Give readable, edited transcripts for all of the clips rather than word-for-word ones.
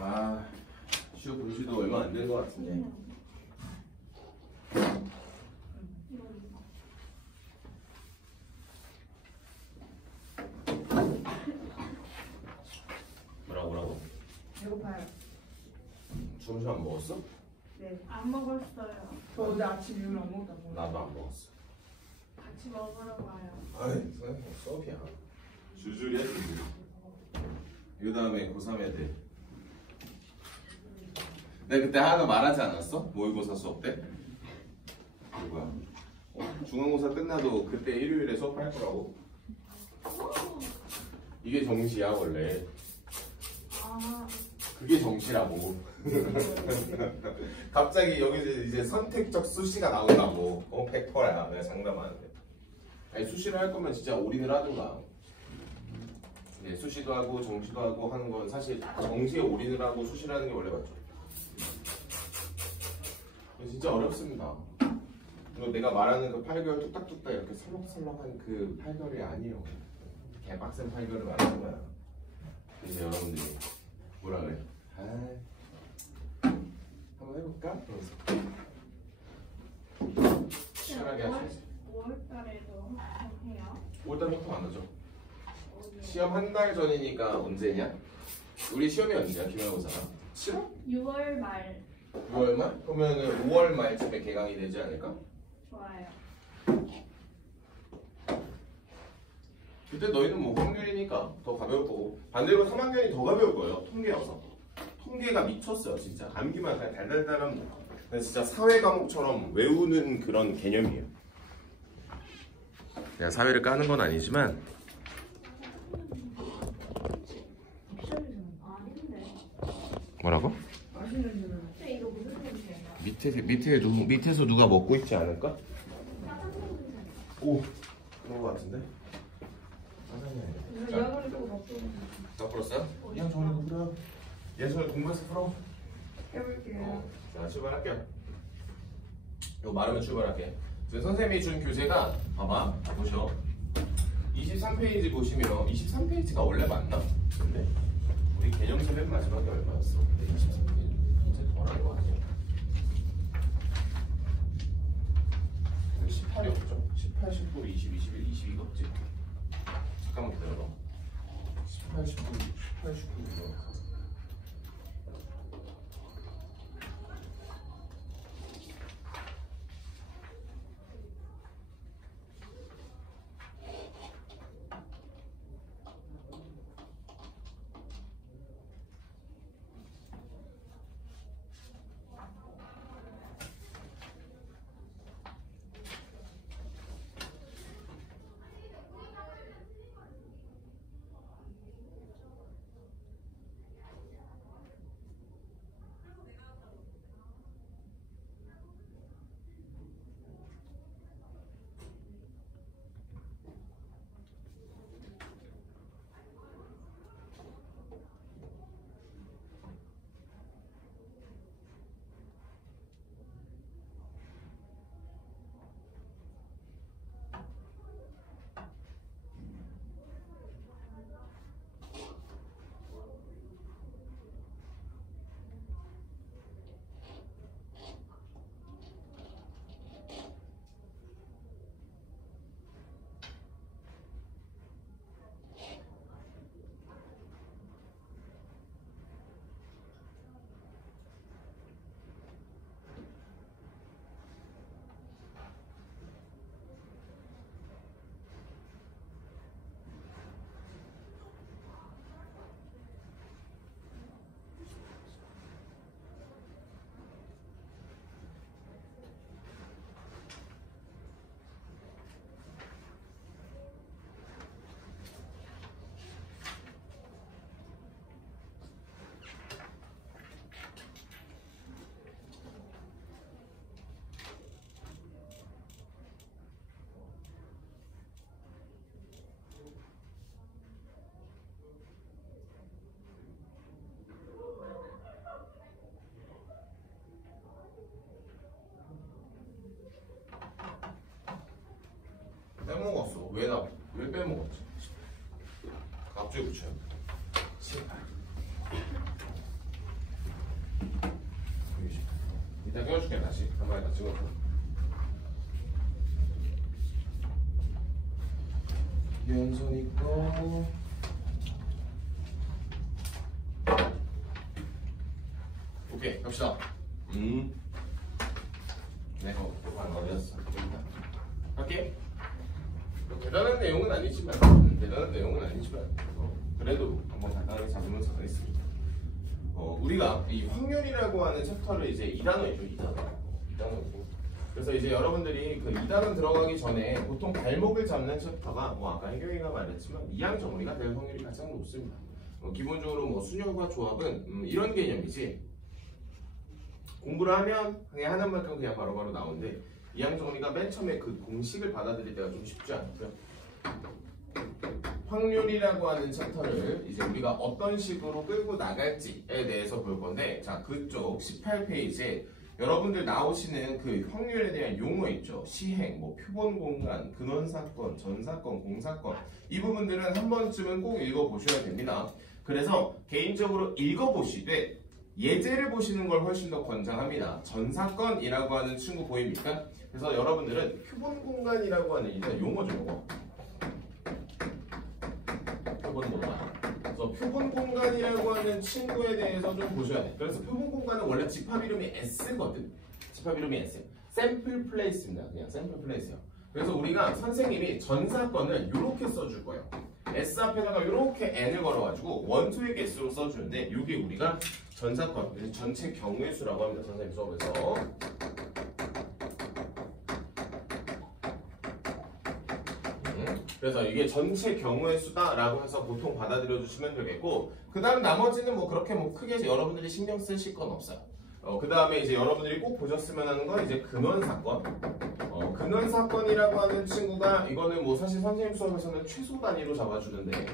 아, 시험 본 지도 얼마 안 된 것 같은데. 뭐라고? 배고파요. 점심 안 먹었어? 네. 안 먹었어요. 저 어제 아침 이후로 안 먹었다. 나도 안 먹었어. 같이 먹으러 가요. 아이, 선생님 수업이야. 주줄이야, 주줄. 이 다음에 고3 애들. 내가 그때 하나 말하지 않았어? 모의고사 수업 때? 누구야? 중간고사 끝나도 그때 일요일에 수업할 거라고. 이게 정시야 원래. 아, 그게 정시라고. 갑자기 여기서 이제 선택적 수시가 나온다고. 100%야. 내가 장담하는데. 아니 수시를 할 거면 진짜 올인을 하든가. 네, 수시도 하고 정시도 하고 하는 건 사실 정시에 올인을 하고 수시를 하는 게 원래 맞죠. 진짜 어렵습니다. 내가 말하는 그 8개월 뚝딱뚝딱 이렇게 설렁설렁한 그 8개월이 아니에요. 개빡센 8개월을 말하는 거야. 이제 여러분들이 뭐라 그래? 한번 해볼까? 시원하게 하셔야지. 5월달에도 해요. 5월달에 보통 안 하죠. 시험 한 달 전이니까 언제냐? 우리 시험이 언제야? 기말고사가? 7월? 6월 말 6월 말? 그러면은 5월 말쯤에 개강이 되지 않을까? 좋아요. 그때 너희는 뭐 학년이니까 더 가벼울 거고 반대로 3학년이 더 가벼울 거예요. 통계여서. 통계가 미쳤어요 진짜. 암기만 그냥 달달달한 그냥 진짜 사회 과목처럼 외우는 그런 개념이에요. 내가 사회를 까는 건 아니지만 뭐라고? 맛있는 줄. 근데 이거 무슨 냄새예요? 밑에서 누가 먹고 있지 않을까? 오 그런 거 같은데? 이거 야간에 또 먹고 다 풀었어요? 그냥 정리도 풀어요. 예술 공부해서 풀어. 해볼게요. 자 출발할게요. 이거 말하면 출발할게. 지금 선생님이 준 교재가 봐봐 보셔. 23페이지 보시면 23페이지가 원래 맞나? 근데 우리 개념서 맨 마지막에 얼마였어? 근데 23페이지 이제 덜한 거 아니야? 18이 없죠? 18, 19, 20, 21, 22가 없지? 잠깐만 기다려봐. 18, 19, 18, 19 이거. 빼먹었어. 왜 빼먹었지? 갑자기 붙여요. 18. 이따 껴줄게 다시 한 마리 다 찍어서. 연선이 거. 오케이 갑시다. 내가 어디였어? 할게. 대단한 내용은 아니지만 그래도 한번 간단하게 잡으면서 하겠습니다. 우리가 이 확률이라고 하는 챕터를 이제 2단원이죠. 2단원이고. 그래서 이제 여러분들이 그 2단원 들어가기 전에 보통 발목을 잡는 챕터가 뭐 아까 혜경이가 말했지만 이항 정리가 될 확률이 가장 높습니다. 기본적으로 뭐 순열과 조합은 이런 개념이지. 공부를 하면 그냥 하는 만큼 그냥 바로바로 나오는데 이항 정리가 맨 처음에 그 공식을 받아들일 때가 좀 쉽지 않고요. 확률이라고 하는 챕터를 이제 우리가 어떤 식으로 끌고 나갈지에 대해서 볼 건데, 자 그쪽 18페이지에 여러분들 나오시는 그 확률에 대한 용어 있죠. 시행, 뭐 표본 공간, 근원 사건, 전 사건, 공사건, 이 부분들은 한 번쯤은 꼭 읽어보셔야 됩니다. 그래서 개인적으로 읽어보시되 예제를 보시는 걸 훨씬 더 권장합니다. 전 사건이라고 하는 친구 보입니까? 그래서 여러분들은 표본 공간이라고 하는 일단 용어죠, 용어. 표본 공간. 그래서 표본 공간이라고 하는 친구에 대해서 좀 보셔야 돼. 그래서 표본 공간은 원래 집합 이름이 S거든. 집합 이름이 S. 샘플 플레이스입니다. 그냥 샘플 플레이스요. 그래서 우리가 선생님이 전 사건을 이렇게 써줄 거예요. S 앞에다가 이렇게 n을 걸어가지고 원소의 개수로 써주는데 이게 우리가 전 사건, 전체 경우의 수라고 합니다. 선생님 수업에서. 그래서 이게 전체 경우의 수다라고 해서 보통 받아들여 주시면 되겠고, 그 다음 나머지는 뭐 그렇게 뭐 크게 여러분들이 신경 쓰실 건 없어요. 그 다음에 이제 여러분들이 꼭 보셨으면 하는 건 이제 근원 사건. 근원 사건이라고 하는 친구가 이거는 뭐 사실 선생님 수업에서는 최소 단위로 잡아주는데,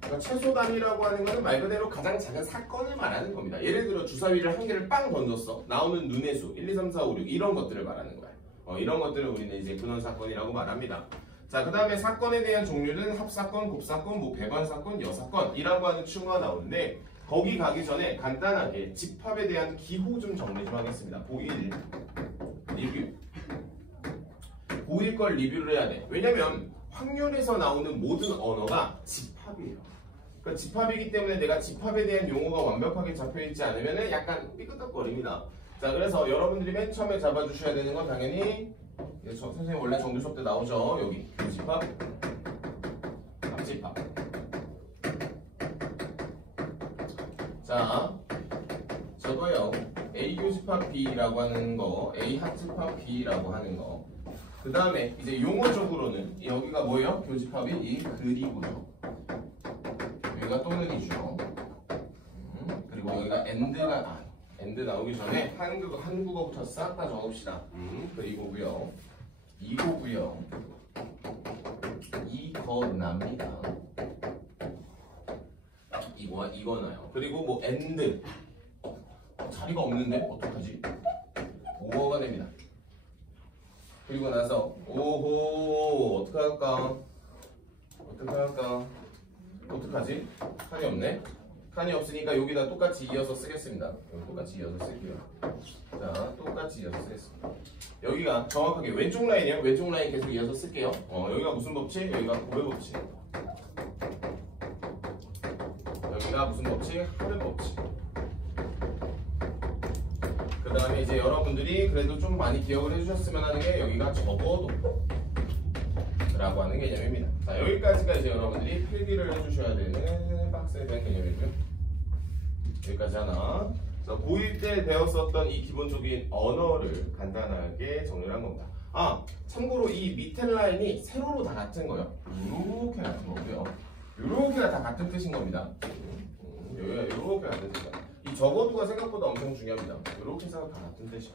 그러니까 최소 단위라고 하는 거는 말 그대로 가장 작은 사건을 말하는 겁니다. 예를 들어 주사위를 한 개를 빵 던졌어. 나오는 눈의 수 1, 2, 3, 4, 5, 6 이런 것들을 말하는 거야. 이런 것들을 우리는 이제 근원 사건이라고 말합니다. 자, 그 다음에 사건에 대한 종류는 합사건, 곱사건, 뭐 배반사건, 여사건이라고 하는 친구가 나오는데, 거기 가기 전에 간단하게 집합에 대한 기호 좀 정리 좀 하겠습니다. 고1 리뷰. 고1 걸 리뷰를 해야 돼. 왜냐면 확률에서 나오는 모든 언어가 집합이에요. 그러니까 집합이기 때문에 내가 집합에 대한 용어가 완벽하게 잡혀있지 않으면 약간 삐끗덕거립니다. 자, 그래서 여러분들이 맨 처음에 잡아주셔야 되는 건 당연히 선생님 원래 정규 수업 때 나오죠. 여기 교집합, 합집합. 자, 저거요. A 교집합 B라고 하는 거, A 합집합 B라고 하는 거. 그 다음에 이제 용어적으로는 여기가 뭐예요? 교집합이 이 그리고요. 여기가 또는이죠. 그리고 여기가 엔드 나오기 전에 한국어부터 싹 다 적읍시다. 그리고고요. 이거고요. 이거납니다. 이거나요. 그리고 뭐 엔드. 자리가 없는데 어떡하지? 오어가 됩니다. 그리고 나서 오호 어떡하지? 칸이 없네. 칸이 없으니까 여기다 똑같이 이어서 쓰겠습니다. 여기 똑같이 이어서 쓸게요. 자, 똑같이 이어서 쓰겠습니다. 여기가 정확하게 왼쪽 라인이에요. 왼쪽 라인 계속 이어서 쓸게요. 여기가 무슨 법칙? 여기가 고의 법칙. 여기가 무슨 법칙? 하는 법칙. 그 다음에 이제 여러분들이 그래도 좀 많이 기억을 해주셨으면 하는 게 여기가 적어도 라고 하는 개념입니다. 자, 여기까지가 이제 여러분들이 필기를 해주셔야 되는 박스에 대한 개념이고요. 여기까지 하나. 그래서 고1 때 배웠었던 이 기본적인 언어를 간단하게 정리를 한 겁니다. 아, 참고로 이 밑에 라인이 세로로 다 같은 거예요. 이렇게 같은 거고요. 이렇게가 다 같은 뜻인 겁니다. 이렇게 같은 뜻이다. 이 적어도가 생각보다 엄청 중요합니다. 이렇게 해서 다 같은 뜻이야.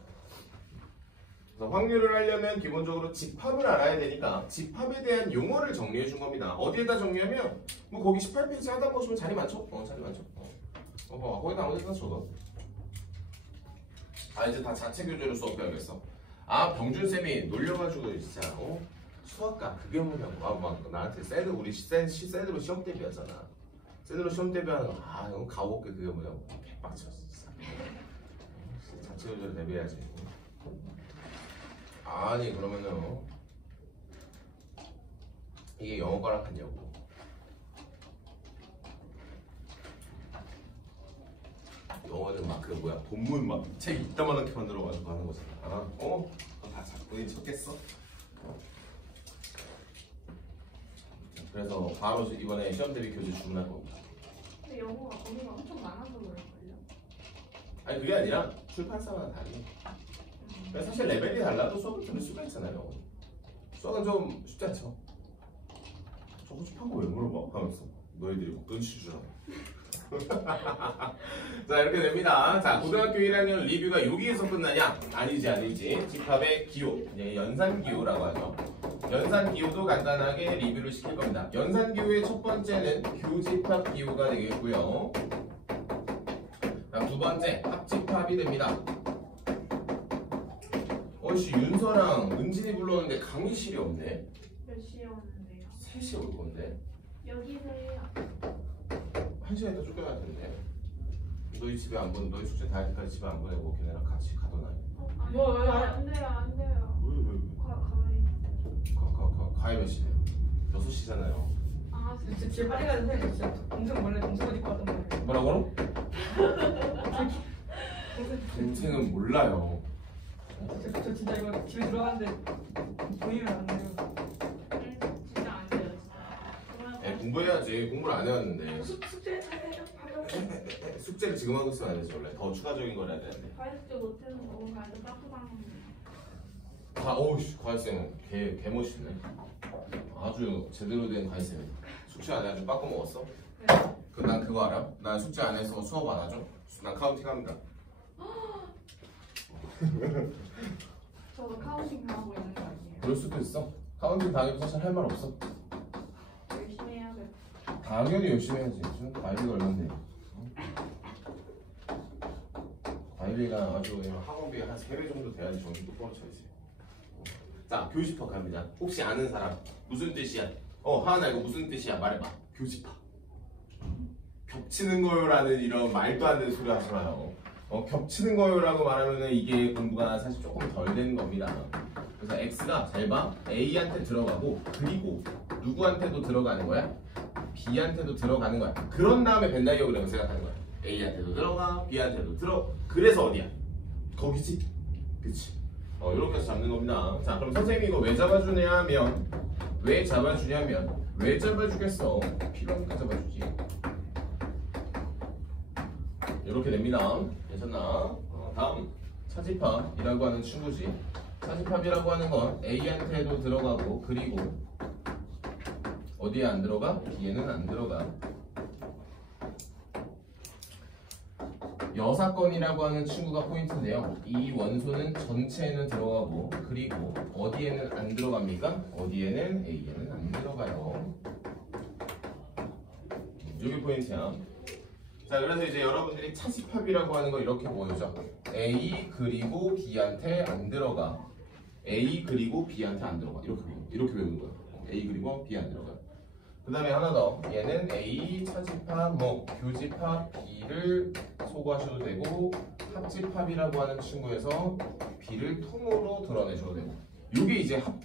그래서 확률을 하려면 기본적으로 집합을 알아야 되니까 집합에 대한 용어를 정리해 준 겁니다. 어디에다 정리하면 뭐 거기 18페이지 하다 보시면 자리 많죠? 자리 많죠? 거기다 아무 데나 줘도. 이제 다 자체 교재로 수업해야겠어. 병준쌤이 놀려가지고 진짜 수학과 그게 뭐냐고 막 나한테 우리 셋으로 시험 대비하잖아. 셋으로 시험 대비하는 거 너무 가혹게 그게 뭐냐고 개빡쳤어. 자체 교재를 내비해야지. 아니 그러면은 이게 영어과랑 같냐고. 영어는 막 그 뭐야 본문 막 책 이따만하게 만들어가지고 하는 거잖아. 어? 다 작품이 쳤겠어? 그래서 바로 이번에 시험 대비 교재 주문할 겁니다. 근데 영어가 범위가 엄청 많아서 그럴걸요? 아니 그게 아니라 출판사마다 다르게. 그러니까 사실 레벨이 달라도 수업을 들을 수가 있잖아요. 수학은 좀 쉽지 않죠. 저거 습한 거 왜 물어봐? 하면서 너희들이 막 눈치 주라. 자 이렇게 됩니다. 자 고등학교 1학년 리뷰가 여기에서 끝나냐? 아니지. 집합의 기호, 연산기호라고 하죠. 연산기호도 간단하게 리뷰를 시킬 겁니다. 연산기호의 첫 번째는 교집합 기호가 되겠고요. 두 번째 합집합이 됩니다. 어이씨 윤서랑 은진이 불렀는데 강의실이 없네. 몇 시에 오는데요? 3시에 올 건데 여기서 해요. 1시간 있다 쫓겨날 텐데. 너희 집에 안 보내, 너희 숙제 다 할까지 집에 안 보내고 걔네랑 같이 가둬놔. 안 돼요. 왜? 과외 몇 시래요? 6시잖아요. 아, 진짜 제일 빨리 가야 돼. 진짜 동생 원래 동생 어디 갔단 말이야. 뭐라고? 동생은 몰라요. 저 진짜 이거 집에 들어가는데 보이면 안 돼요. 진짜 안 돼요, 진짜. 애 공부해야지. 공부를 안 해왔는데. 숙제 해요. 숙제를 지금 하고 있으면 안 되지 원래. 더 추가적인 걸 해야 되는데. 과외숙제 못해서 너무 가서 빡빡하는데. 어우씨 과외쌤 개 멋있네. 아주 제대로 된 과외쌤. 숙제 안 해가지고 빠꾸 먹었어? 네. 난 그거 알아? 난 숙제 안 해서 수업 안 하죠? 난 카운팅 합니다. 저도 카우팅 하고 있는 거 아니에요? 그럴 수도 있어. 카운팅 당해도 사실 할 말 없어. 열심히 해야 돼. 당연히 열심히 해야지. 지금 과외비가 얼만데. 과외비가 아주 학원비가 한 3배 정도 돼야지 정신 똑바로 차리지. 자, 교집합 갑니다. 혹시 아는 사람 무슨 뜻이야? 하나 이거 무슨 뜻이야? 말해봐. 교집합. 겹치는 거요라는 이런 말도 안 되는 소리 하지 마요. 겹치는 거요라고 말하면은 이게 공부가 사실 조금 덜 되는 겁니다. 그래서 X가 잘 봐. A한테 들어가고 그리고 누구한테도 들어가는 거야? B한테도 들어가는 거야. 그런 다음에 벤 다이어그램을 생각하는 거야. A한테도 들어가, B한테도 들어. 그래서 어디야? 거기지? 그치? 이렇게 해서 잡는 겁니다. 자, 그럼 선생님이 이거 왜 잡아주냐면 왜 잡아주겠어? 필요하니까 잡아주지. 이렇게 됩니다. 괜찮나? 다음 차집합이라고 하는 친구지. 차집합이라고 하는 건 A한테도 들어가고 그리고 어디에 안 들어가? B에는 안 들어가. 여사건이라고 하는 친구가 포인트인데요. 이 원소는 전체에는 들어가고 그리고 어디에는 안 들어갑니까? 어디에는 A에는 안 들어가요. 이게 포인트야. 자, 그래서 이제 여러분들이 차집합이라고 하는 거 이렇게 보여줘. A 그리고 B한테 안 들어가. A 그리고 B한테 안 들어가. 이렇게 외우는 거야. A 그리고 B 안 들어가. 그 다음에 하나 더. 얘는 A 차집합, 교집합 B를 소구하셔도 되고 합집합이라고 하는 친구에서 B를 통으로 드러내셔도 되고. 이게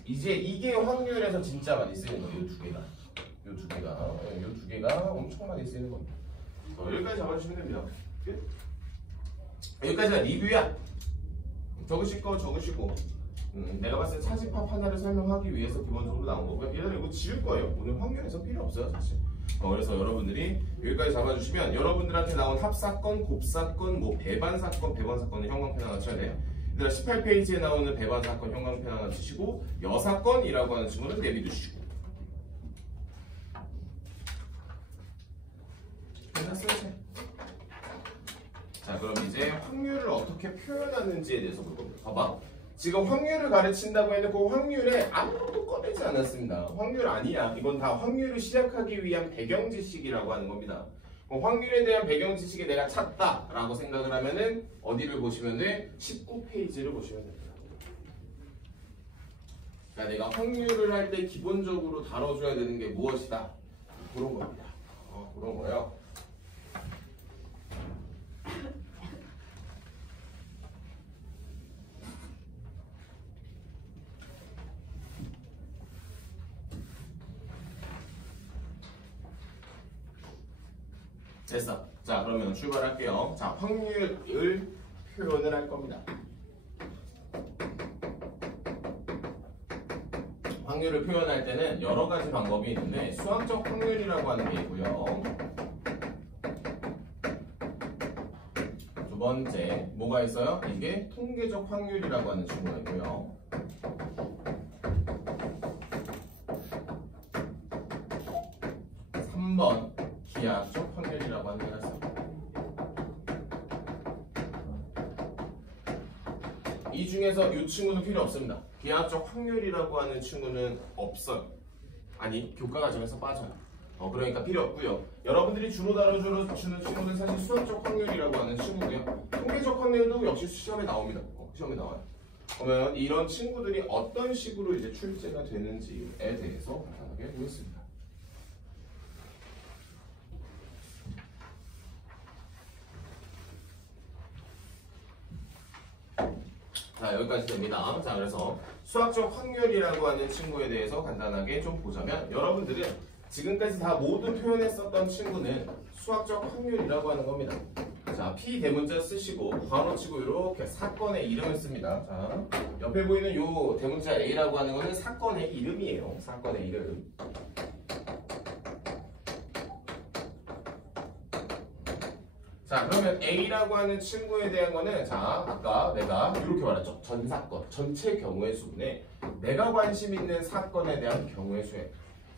이제 이게 확률에서 진짜 많이 쓰이는 거예요. 이 두 개가 엄청 많이 쓰이는 겁니다. 여기까지 잡아주시면 됩니다. 끝. 여기까지가 리뷰야. 적으시고 내가 봤을 때 차집합 하나를 설명하기 위해서 기본적으로 나온 거고요. 얘들은 이거 지울 거예요. 오늘 확률에서 필요 없어요 사실. 그래서 여러분들이 여기까지 잡아주시면 여러분들한테 나온 합사건, 곱사건, 배반사건, 배반사건의 형광펜 하나 쳐야 돼요. 얘들아 18페이지에 나오는 배반사건 형광펜 하나 치시고 여사건이라고 하는 친구는 내비두시고. 끝났어요. 자, 그럼 이제 확률을 어떻게 표현하는지에 대해서 볼 겁니다. 봐봐. 지금 확률을 가르친다고 해놓고 확률에 아무것도 꺼내지 않았습니다. 확률 아니야. 이건 다 확률을 시작하기 위한 배경 지식이라고 하는 겁니다. 확률에 대한 배경 지식이 내가 찾다라고 생각을 하면은 어디를 보시면 돼? 19페이지를 보시면 됩니다. 그러니까 내가 확률을 할 때 기본적으로 다뤄줘야 되는 게 무엇이다? 그런 겁니다. 그런 거요. 됐어. 자, 그러면 출발할게요. 자, 확률을 표현을 할 겁니다. 확률을 표현할 때는 여러 가지 방법이 있는데 수학적 확률이라고 하는 게 있고요. 두 번째 뭐가 있어요? 이게 통계적 확률이라고 하는 친구가 있고요. (3번) 기하학적 확률이라고 하는 게 있어요. 이 중에서 이 친구는 필요 없습니다. 기하학적 확률이라고 하는 친구는 없어요. 아니, 교과 과정에서 빠져요. 그러니까 필요 없고요. 여러분들이 주로 다뤄주는 친구는 사실 수학적 확률이라고 하는 친구고요. 통계적 확률도 역시 시험에 나옵니다. 시험에 나와요. 그러면 이런 친구들이 어떤 식으로 이제 출제가 되는지에 대해서 간단하게 보겠습니다. 자, 여기까지 됩니다. 자, 그래서 수학적 확률이라고 하는 친구에 대해서 간단하게 좀 보자면 여러분들은 지금까지 다 모두 표현했었던 친구는 수학적 확률이라고 하는 겁니다. 자, P 대문자 쓰시고 괄호 치고 이렇게 사건의 이름을 씁니다. 자, 옆에 보이는 요 대문자 A라고 하는 거는 사건의 이름이에요. 사건의 이름. 자, 그러면 A라고 하는 친구에 대한 거는 자, 아까 내가 이렇게 말했죠. 전 사건, 전체 경우의 수분에 내가 관심 있는 사건에 대한 경우의 수예요.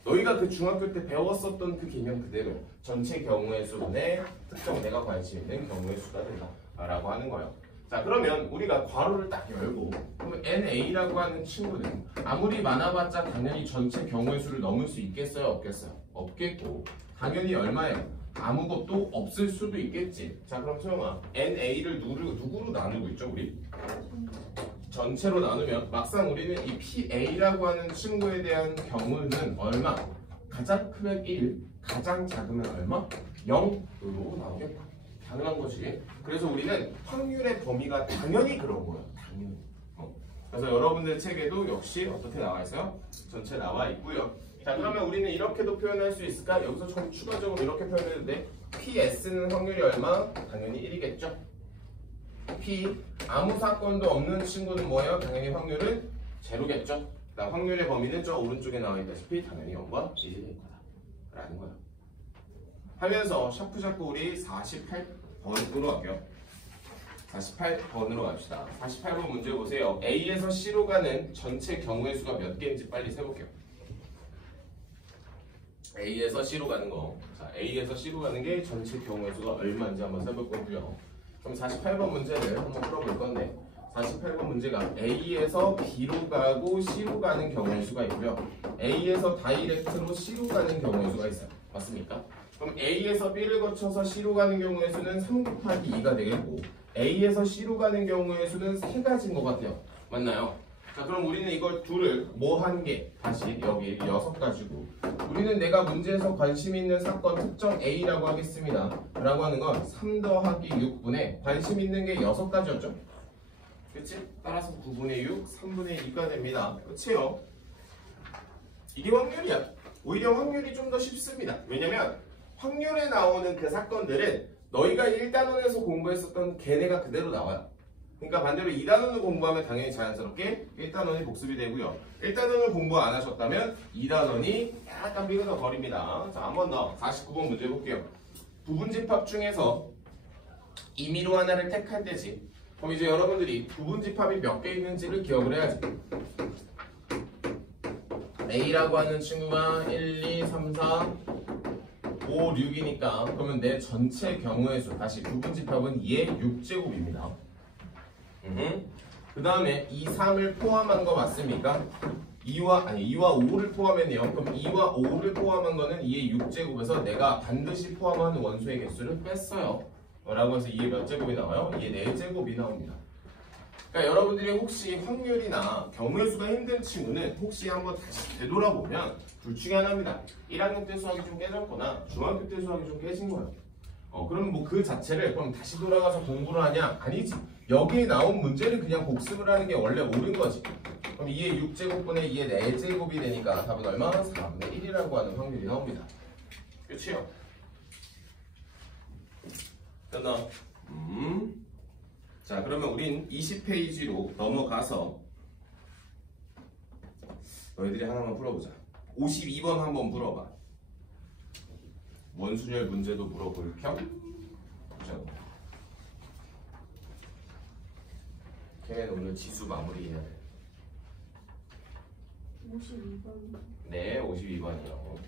너희가 그 중학교 때 배웠었던 그 개념 그대로 전체 경우의 수분에 특정 내가 관심 있는 경우의 수가 된다 라고 하는 거예요. 자, 그러면 우리가 괄호를 딱 열고 그러면 NA라고 하는 친구는 아무리 많아봤자 당연히 전체 경우의 수를 넘을 수 있겠어요? 없겠어요? 없겠고 당연히 얼마예요? 아무것도 없을 수도 있겠지. 자, 그럼 소영아, NA를 누구로 나누고 있죠, 우리? 전체로 나누면 막상 우리는 이 PA라고 하는 친구에 대한 경우는 얼마? 가장 크면 1, 가장 작으면 얼마? 0으로 나오겠다. 당연한 것이. 그래서 우리는 확률의 범위가 당연히 그런 거예요. 당연히. 그래서 여러분들 책에도 역시 어떻게 나와 있어요? 전체 나와 있고요. 자, 그러면 우리는 이렇게도 표현할 수 있을까? 여기서 좀 추가적으로 이렇게 표현했는데 PS는 확률이 얼마? 당연히 1이겠죠. P 아무 사건도 없는 친구는 뭐예요? 당연히 확률은 제로겠죠. 확률의 범위는 저 오른쪽에 나와 있다시피 당연히 0과 1이 될 거다 라는 거야. 하면서 샤프 잡고 우리 48번으로 갈게요. 48번으로 갑시다. 48번 문제 보세요. A에서 C로 가는 전체 경우의 수가 몇 개인지 빨리 세볼게요. A에서 C로 가는 거. 자, A에서 C로 가는 게 전체 경우의 수가 얼마인지 한번 세볼 거고요. 그럼 48번 문제를 한번 풀어볼 건데 48번 문제가 A에서 B로 가고 C로 가는 경우의 수가 있고요. A에서 다이렉트로 C로 가는 경우의 수가 있어요. 맞습니까? 그럼 A에서 B를 거쳐서 C로 가는 경우의 수는 3 곱하기 2가 되겠고 A에서 C로 가는 경우의 수는 3가지인 것 같아요. 맞나요? 자, 그럼 우리는 이걸 둘을 뭐 한 개? 다시 여기 6가지고 우리는 내가 문제에서 관심 있는 사건 특정 A라고 하겠습니다. 라고 하는 건 3 더하기 6분의 관심 있는 게 6가지였죠? 그치? 따라서 9분의 6, 3분의 2가 됩니다. 그치요? 이게 확률이야. 오히려 확률이 좀 더 쉽습니다. 왜냐면 확률에 나오는 그 사건들은 너희가 1단원에서 공부했었던 걔네가 그대로 나와요. 그러니까 반대로 2단원을 공부하면 당연히 자연스럽게 1단원이 복습이 되고요. 1단원을 공부 안 하셨다면 2단원이 약간 삐그덕 거립니다. 자, 한 번 더 49번 문제 볼게요. 부분집합 중에서 임의로 하나를 택할 때지. 그럼 이제 여러분들이 부분집합이 몇 개 있는지를 기억을 해야지. A라고 하는 친구가 1, 2, 3, 4, 5, 6이니까 그러면 내 전체 경우의 수 다시 부분집합은 2의 6제곱입니다. 그 다음에 2, 3을 포함한 거 맞습니까? 2와 5를 포함했네요. 그럼 2와 5를 포함한 거는 2의 6제곱에서 내가 반드시 포함하는 원소의 개수를 뺐어요. 라고 해서 2의 몇 제곱이 나와요? 2의 4제곱이 나옵니다. 그러니까 여러분들이 혹시 확률이나 경우의 수가 힘든 친구는 혹시 한번 다시 되돌아보면 둘 중에 하나입니다. 1학년 때 수학이 좀 깨졌거나 중학교 때 수학이 좀 깨진 거예요. 그럼 뭐 그 자체를 그럼 다시 돌아가서 공부를 하냐? 아니지. 여기에 나온 문제를 그냥 복습을 하는 게 원래 옳은 거지. 그럼 2의 6제곱분의 2의 4제곱이 되니까 답은 얼마? 4분의 1이라고 하는 확률이 나옵니다. 그치요? 됐나? 자, 그러면 우린 20페이지로 넘어가서 너희들이 하나만 풀어보자. 52번 한번 풀어봐. 원순열 문제도 물어볼 겸. 자, 걔는 오늘 지수 마무리해야 돼. 52번. 네, 52번이요.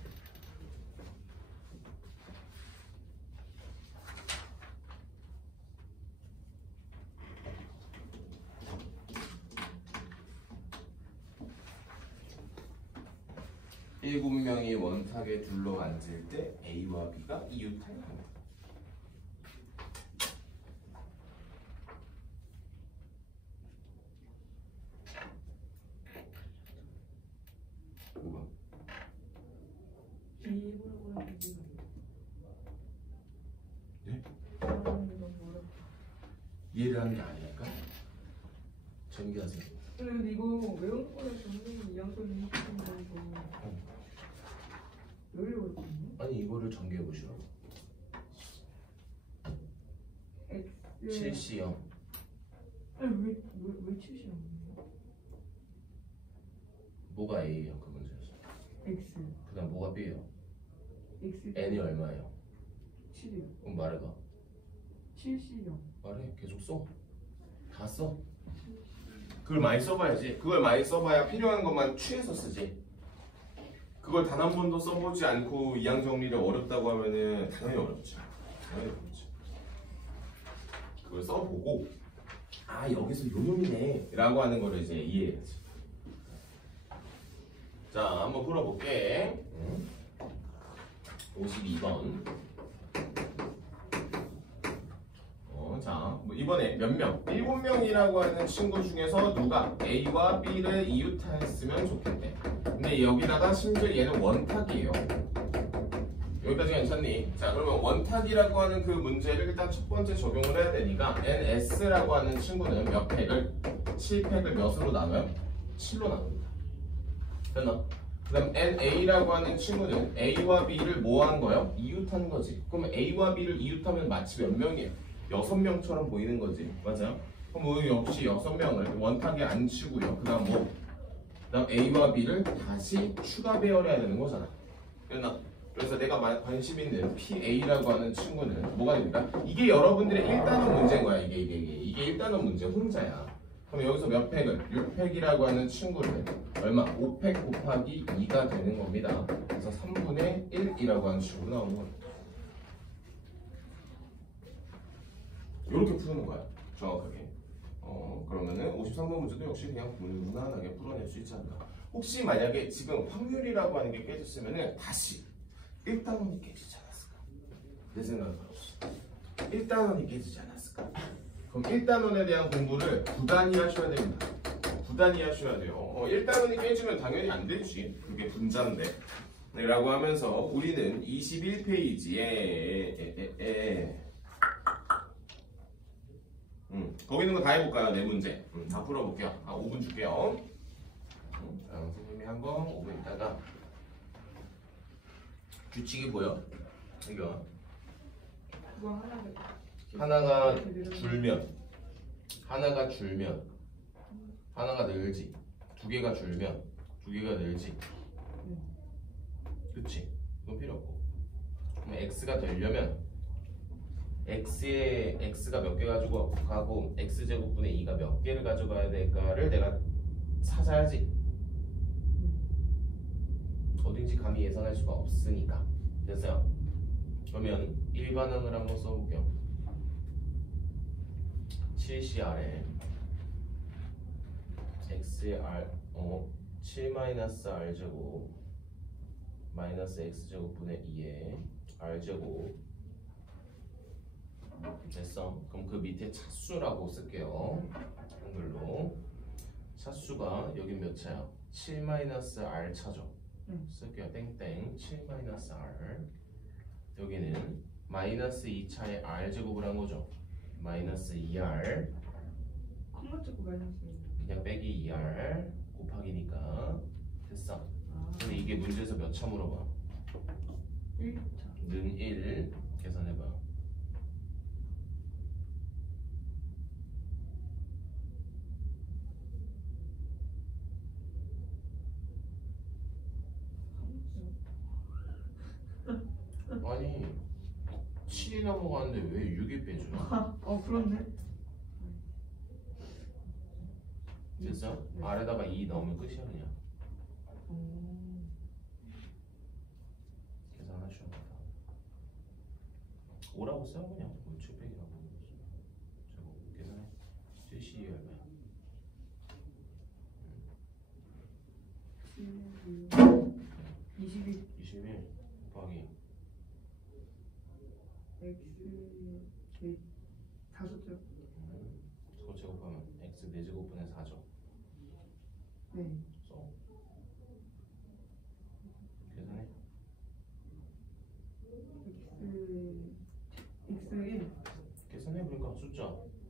일곱 명이 원탁에 둘러 앉을 때 A와 B가 이웃하여 합니다. 5번. 네? 이해를 하는 게 아닐까? 전기하세요. 근데 이거 외운 거를 전문이 이양손이 해주는 거 왜 어렵거든요? 아니 이거를 전개해 보시라고. X 7C형. 아니 왜 70이야? 뭐가 A예요? 그 문제에서. X 그 다음 뭐가 B예요? X N이 얼마예요? 7이요. 그럼 말해봐. 7C요. 말해. 계속 써. 다 써. 그걸 많이 써봐야지. 그걸 많이 써봐야 필요한 것만 취해서 쓰지. 그걸 단 한 번도 써보지 않고 이항 정리를 어렵다고 하면은 당연히 어렵죠. 당연히 어렵죠. 그걸 써보고 아 여기서 요 놈이네 라고 하는 거를 이제 이해해야지. 자 한번 풀어볼게. 52번. 자, 뭐 이번에 몇 명? 7명이라고 하는 친구 중에서 누가 A와 B를 이웃했으면 좋겠대. 근데 여기다가 심지어 얘는 원탁이에요. 여기까지 괜찮니? 자, 그러면 원탁이라고 하는 그 문제를 일단 첫 번째 적용을 해야 되니까 NS라고 하는 친구는 몇 팩을? 7팩을 몇으로 나눠요? 7로 나눕니다. 됐나? 그 다음 NA라고 하는 친구는 A와 B를 뭐 한 거예요? 이웃한 거지. 그러면 A와 B를 이웃하면 마치 몇 명이에요? 6명처럼 보이는 거지. 맞아요? 그럼 뭐 역시 6명을 원탁에 안 치고요. 그 다음 뭐? 그 다음 A와 B를 다시 추가 배열해야 되는 거잖아. 됐나? 그래서 내가 관심 있는 PA라고 하는 친구는 뭐가 됩니까? 이게 여러분들의 1단원 문제인 거야. 이게 1단원 문제 혼자야. 그럼 여기서 몇 팩을? 6팩이라고 하는 친구를 얼마? 5팩 곱하기 2가 되는 겁니다. 그래서 3분의 1이라고 하는 식으로 나오는 거예요. 이렇게 푸는 거야. 정확하게. 그러면은 53번 문제도 역시 그냥 무난하게 풀어낼 수 있지 않을까. 혹시 만약에 지금 확률이라고 하는 게 깨졌으면은 다시 1단원이 깨지지 않았을까? 내 생각은 그렇습니다. 1단원이 깨지지 않았을까? 그럼 1단원에 대한 공부를 9단위 하셔야 됩니다. 9단위 하셔야 돼요. 1단원이 깨지면 당연히 안 되지. 그게 분자인데. 네, 라고 하면서 우리는 21페이지에 거기 있는 거 다 해볼까요? 네 문제. 다 풀어볼게요. 5분 줄게요. 선생님이 한번 5분 있다가 규칙이 보여? 이거 그거 하나가 줄면 하나가 늘지. 두 개가 줄면 두 개가 늘지. 그치? 그건 필요 없고. 그럼 x가 되려면 x가 몇 개 가지고 가고 x제곱분의 2가 몇 개를 가져가야 될까를 내가 찾아야지. 어딘지 감히 예상할 수가 없으니까. 됐어요? 그러면 일반항을 한번 써볼게요. 7CR에 x의 r 7-r제곱 마이너스 x제곱분의 2의 r제곱. 됐어. 그럼 그 밑에 차수라고 쓸게요. 한글로. 차수가 여기 몇 차야? 7-r 차죠. 쓸게요. 땡땡 7-r. 여기는 마이너스 2차의 r제곱을 한 거죠. 마이너스 2r. 컴마 찍고 마이너스 그냥 빼기 2r 곱하기니까 됐어. 근데 이게 문제에서 몇 차 물어봐? 1차 는 1 계산해봐. 아니 7이 넘어가는데 왜 6이 빼주나? 그렇네. 됐어? 네. 아래다가 2 넣으면 끝이야 그냥. 계산하시면 돼. 5라고 써 그냥. 700이라고. 제곱 계산해. 7C 얼마야? 22 21 곱하기 x 다섯죠. 저거 제곱하면 x 4제곱분의 4죠. 네. 써. 계산해. x1 계산해. 그러니까 숫자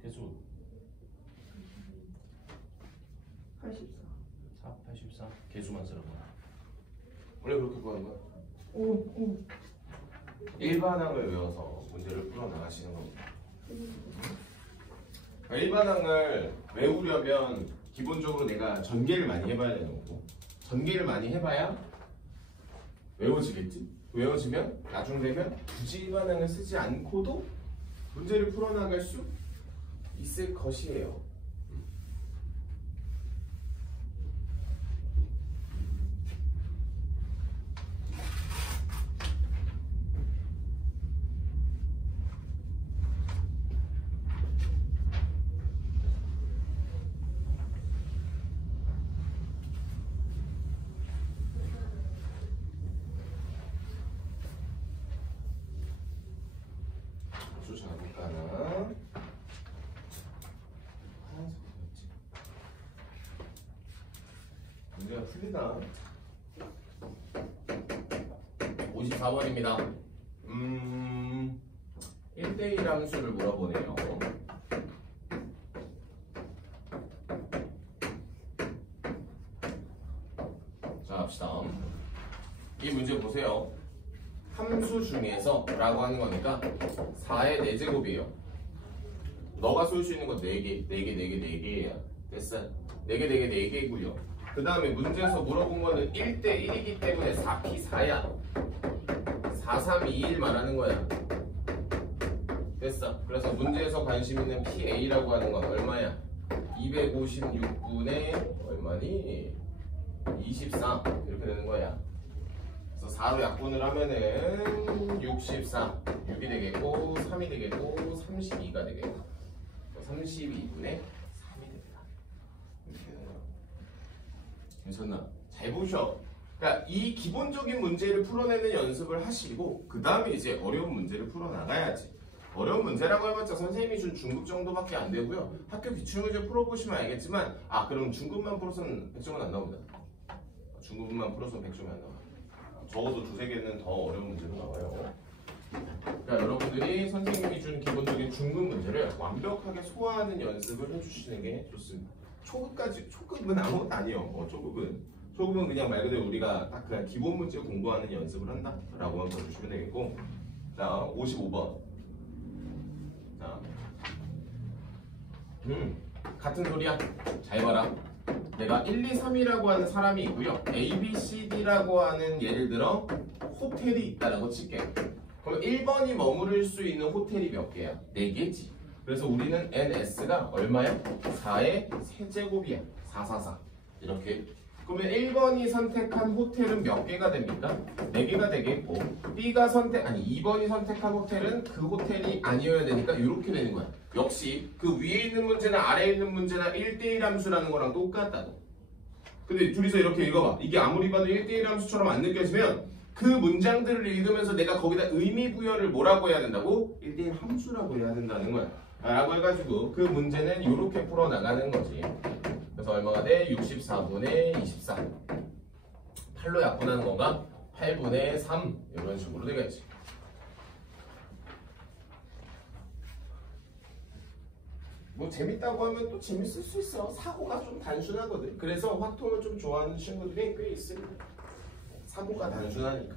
개수 84 4, 84 개수만 쓰는 거야. 원래 그렇게 구하는 거야. 5 일반항을 외워서 문제를 풀어 나가시는 겁니다. 일반항을 외우려면 기본적으로 내가 전개를 많이 해봐야 되는 거고, 전개를 많이 해봐야 외워지겠지? 외워지면 나중 되면 굳이 일반항을 쓰지 않고도 문제를 풀어 나갈 수 있을 것이에요. 쫓아볼까나? 문제가 풀리다. 54번입니다. 1대1 함수를 물어보네요. 자, 합시다. 이 문제 보세요. 함수 중에서 라고 하는 거니까 4의 4제곱이에요. 너가 쏠 수 있는 건 4개, 4개, 4개, 4개예요. 됐어? 4개, 4개, 4개고요. 그 다음에 문제에서 물어본 거는 1대1이기 때문에 4P4야. 4, 3, 2, 1 말하는 거야. 됐어? 그래서 문제에서 관심 있는 PA라고 하는 건 얼마야? 256분의 얼마니? 24 이렇게 되는 거야. 그래서 4로 약분을 하면은 64, 6이 되겠고 3이 되겠고 32가 되겠고 32분의 3이 됩니다. 괜찮나? 잘 보셔. 그러니까 이 기본적인 문제를 풀어내는 연습을 하시고 그 다음에 이제 어려운 문제를 풀어나가야지. 어려운 문제라고 해봤자 선생님이 준 중급 정도밖에 안 되고요. 학교 기출문제 풀어보시면 알겠지만 그럼 중급만 풀어서는 100점은 안 나옵니다. 중급만 풀어서는 100점이 안 나와요. 적어도 두세 개는 더 어려운 문제도 나와요. 그러니까 여러분들이 선생님이 준 기본적인 중급 문제를 완벽하게 소화하는 연습을 해주시는 게 좋습니다. 초급은 아무것도 아니에요. 초급은 그냥 말 그대로 우리가 딱 그냥 기본 문제 공부하는 연습을 한다라고만 봐주시면 되겠고, 자 55번. 자, 같은 소리야. 잘 봐라. 내가 1, 2, 3이라고 하는 사람이 있고요. A, B, C, D라고 하는 예를 들어 호텔이 있다라고 칠게. 그럼 1번이 머무를 수 있는 호텔이 몇 개야? 4개지. 그래서 우리는 NS가 얼마야? 4의 세제곱이야. 4, 4, 4. 이렇게. 그러면 1번이 선택한 호텔은 몇 개가 됩니까? 4개가 되겠고, 2번이 선택한 호텔은 그 호텔이 아니어야 되니까 이렇게 되는 거야. 역시 그 위에 있는 문제나 아래에 있는 문제나 1대1 함수라는 거랑 똑같다고. 근데 둘이서 이렇게 읽어봐. 이게 아무리 봐도 1대1 함수처럼 안 느껴지면 그 문장들을 읽으면서 내가 거기다 의미 부여를 뭐라고 해야 된다고? 1대1 함수라고 해야 된다는 거야. 라고 해가지고 그 문제는 이렇게 풀어나가는 거지. 그래서 얼마가 돼? 64분의 24. 8로 약분하는 건가? 8분의 3 이런 식으로 되겠지. 뭐 재밌다고 하면 또 재밌을 수 있어. 사고가 좀 단순하거든. 그래서 확통을 좀 좋아하는 친구들이 꽤 있습니다. 사고가 단순하니까.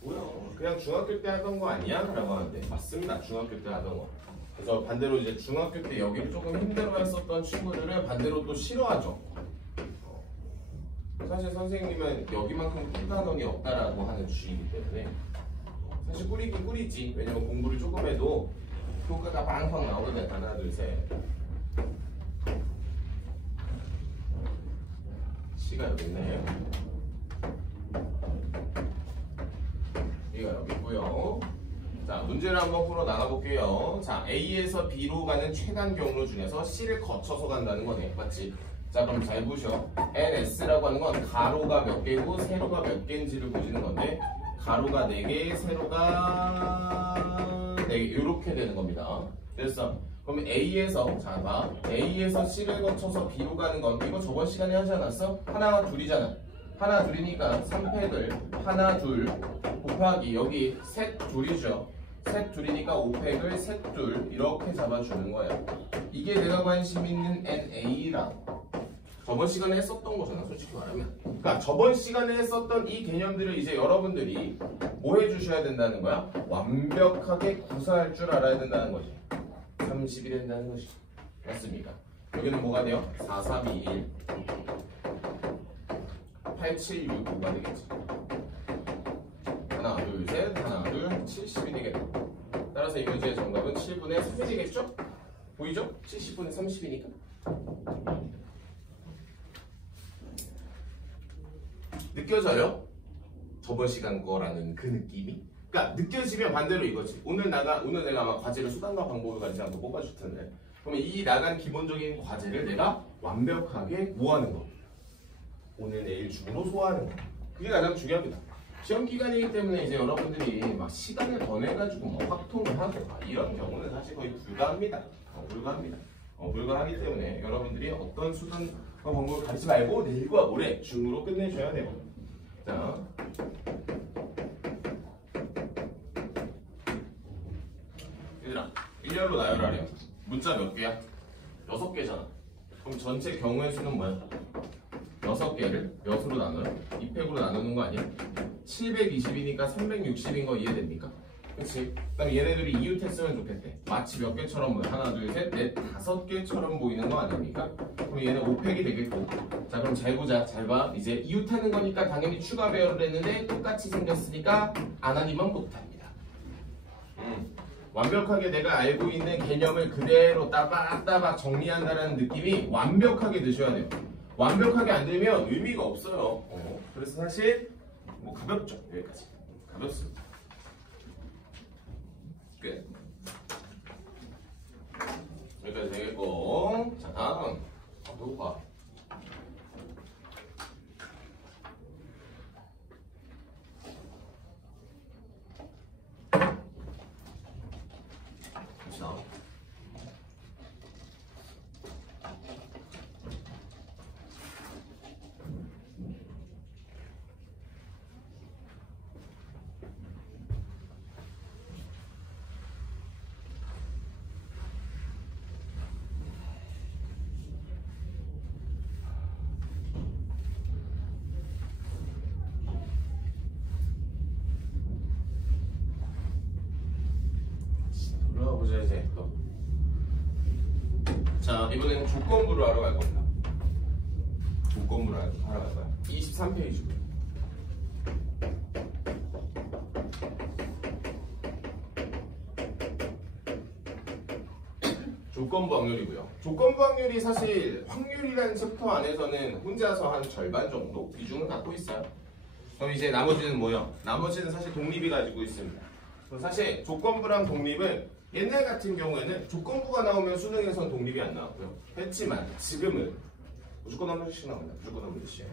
뭐야? 그냥 중학교 때 하던 거 아니야? 라고 하는데 맞습니다. 중학교 때 하던 거. 그래서 반대로 이제 중학교 때 여기를 조금 힘들어했었던 친구들은 반대로 또 싫어하죠. 사실 선생님은 여기만큼 큰 단원이 없다라고 하는 주의이기 때문에 사실 사실 꾸리긴 꾸리지. 왜냐면 공부를 조금 해도 효과가 빵빵 나오거든. 하나, 둘, 셋. C가 여기 있네. B가 여기 있고요. 자, 문제를 한번 풀어 나가볼게요. 자, A에서 B로 가는 최단 경로 중에서 C를 거쳐서 간다는 거네. 맞지? 자, 그럼 잘 보셔. NS라고 하는 건 가로가 몇 개고 세로가 몇 개인지를 보시는 건데, 가로가 4개, 세로가 4개, 이렇게 되는 겁니다. 됐어. 그럼 A에서, 자, 봐. A에서 C를 거쳐서 B로 가는 건, 이거 저번 시간에 하지 않았어? 하나, 둘이잖아. 하나, 둘이니까 3팩을 하나, 둘 곱하기 여기 셋, 둘이죠. 셋, 둘이니까 5팩을 셋, 둘 이렇게 잡아주는 거야. 이게 내가 관심 있는 NA랑 저번 시간에 했었던 거잖아, 솔직히 말하면. 그러니까 저번 시간에 했었던 이 개념들을 이제 여러분들이 뭐 해주셔야 된다는 거야? 완벽하게 구사할 줄 알아야 된다는 거지. 30이 된다는 것이. 맞습니까? 여기는 뭐가 돼요? 4, 3, 2, 1 8, 7, 6, 5가 되겠지. 하나, 둘, 셋, 하나, 둘, 70이 되겠다. 따라서 이 문제의 정답은 7분의 3이 되겠죠? 보이죠? 70분의 30이니까. 느껴져요? 저번 시간 거라는 그 느낌이? 그러니까 느껴지면 반대로 이거지. 오늘 내가 아마 과제를 수단과 방법을 가리지 않고 뽑아줄 텐데, 그러면 이 나간 기본적인 과제를 내가 완벽하게 뭐 하는 거? 오늘 내일 중으로 소화하는 거. 그게 가장 중요합니다. 시험 기간이기 때문에 이제 여러분들이 막 시간을 더 내가지고 뭐 확통을 하고 이런 경우는 사실 거의 불가합니다. 불가하기 때문에 여러분들이 어떤 수단과 방법을 가리지 말고 내일과 모레 중으로 끝내줘야 돼요. 자, 얘들아, 일렬로 나열하래요. 문자 몇 개야? 6개잖아. 그럼 전체 경우의 수는 뭐야? 6개를 몇으로 나눠요? 2팩으로 나누는 거 아니야? 720이니까 360인 거 이해됩니까? 그치? 그럼 얘네들이 이웃했으면 좋겠대. 마치 몇 개처럼 보여. 하나, 둘, 셋, 넷, 5개처럼 보이는 거 아닙니까? 그럼 얘는 5팩이 되겠고. 자, 그럼 잘 보자. 잘 봐. 이제 이웃하는 거니까 당연히 추가 배열을 했는데 똑같이 생겼으니까 안 하니만 못합니다. 완벽하게 내가 알고 있는 개념을 그대로 따박따박 정리한다는 느낌이 완벽하게 드셔야 돼요. 완벽하게 안 되면 의미가 없어요. 그래서 사실 뭐 가볍죠. 여기까지 가볍습니다. 끝. 여기까지 되겠고, 자, 다음 배고파. 자, 올라가보자 이제 또. 자, 이번에는 조건부를 하러 갈 겁니다. 조건부를 하러 갈 거야. 23페이지고요. 조건부 확률이고요. 조건부 확률이 사실 확률이라는 챕터 안에서는 혼자서 한 절반 정도 비중을 갖고 있어요. 그럼 이제 나머지는 뭐요? 나머지는 사실 독립이 가지고 있습니다. 그럼 사실 조건부랑 독립은 옛날 같은 경우에는 조건부가 나오면 수능에선 독립이 안 나왔고요. 했지만 지금은 무조건 한 번씩 나옵니다. 무조건 한 번씩.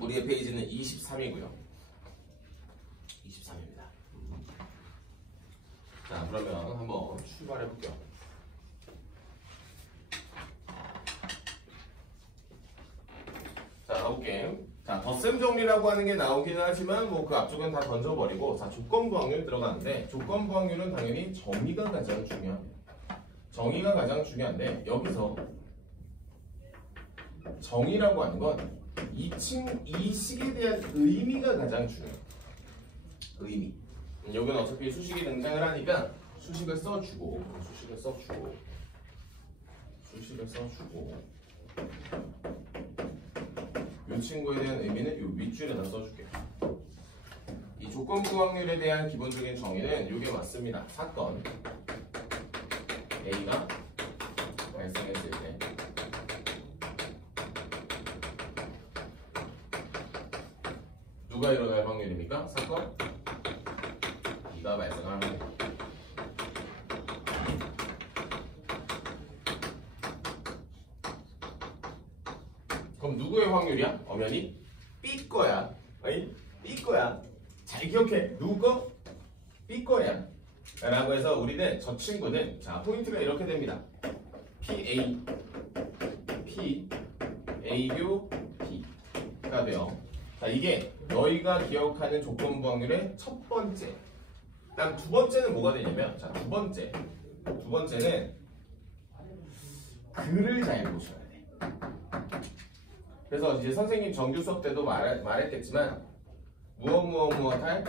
우리의 페이지는 23이고요. 23입니다. 자, 그러면 한번 출발해 볼게요. 자, 나올게. 자, 덧셈 정리라고 하는 게 나오기는 하지만 뭐 그 앞쪽은 다 던져버리고, 자, 조건부 확률 들어가는데, 조건부 확률은 당연히 정의가 가장 중요합니다. 정의가 가장 중요한데, 여기서 정의라고 하는 건 이 식에 대한 의미가 가장 중요해요. 의미. 여기는 어차피 수식이 등장을 하니까 수식을 써주고, 이 친구에 대한 의미는 이 윗줄에다 써줄게요. 이 조건부 확률에 대한 기본적인 정의는 이게 맞습니다. 사건 A가 발생했을 때 누가 일어날 확률입니까? 사건 B가 발생할 확률. 그럼 누구의 확률이야? 엄연히 B 거야. 아니 B 거야. 잘 기억해. 누구 거? B 거야. 라고 해서 우리는 저 친구는 자 포인트가 이렇게 됩니다. PA A교 B가 돼요. 자 이게 너희가 기억하는 조건부 확률의 첫 번째. 그다음 두 번째는 뭐가 되냐면 자 두 번째는 글을 잘 보셔야 돼. 그래서 이제 선생님 정규 수업 때도 말했겠지만 무엇할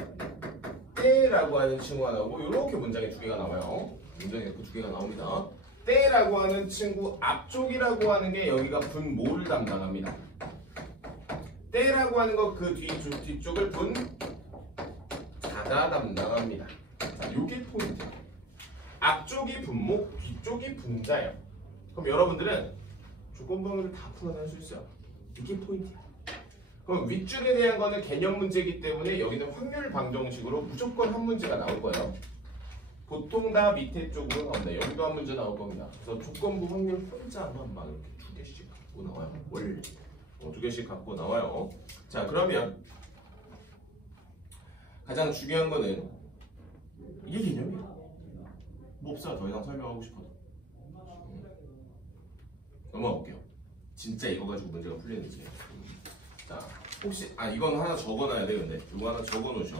때라고 하는 친구가 나오고 이렇게 문장에 두 개가 나와요. 문장에 그 두 개가 나옵니다. 때라고 하는 친구 앞쪽이라고 하는 게 여기가 분모를 담당합니다. 때라고 하는 거 그 뒤쪽을 분자가 담당합니다. 자, 요게 포인트. 앞쪽이 분모, 뒤쪽이 분자예요. 그럼 여러분들은 조건부 확률을 다 풀어낼 수 있어요. 이게 포인트야. 그럼 윗줄에 대한 거는 개념 문제이기 때문에 여기는 확률 방정식으로 무조건 한 문제가 나올 거예요. 보통 다 밑에 쪽으로 나옵니다. 여기도 한 문제 나올 겁니다. 그래서 조건부 확률 혼자만 막 이렇게 두 개씩 갖고 나와요. 원래 두 개씩 갖고 나와요. 자 그러면 가장 중요한 거는 이게 개념이야. 뭐 없어요. 더 이상 설명하고 싶어도. 넘어갈게요. 진짜 이거 가지고 문제가 풀리는지. 자, 혹시 이건 하나 적어놔야 돼. 근데 이거 하나 적어놓으셔.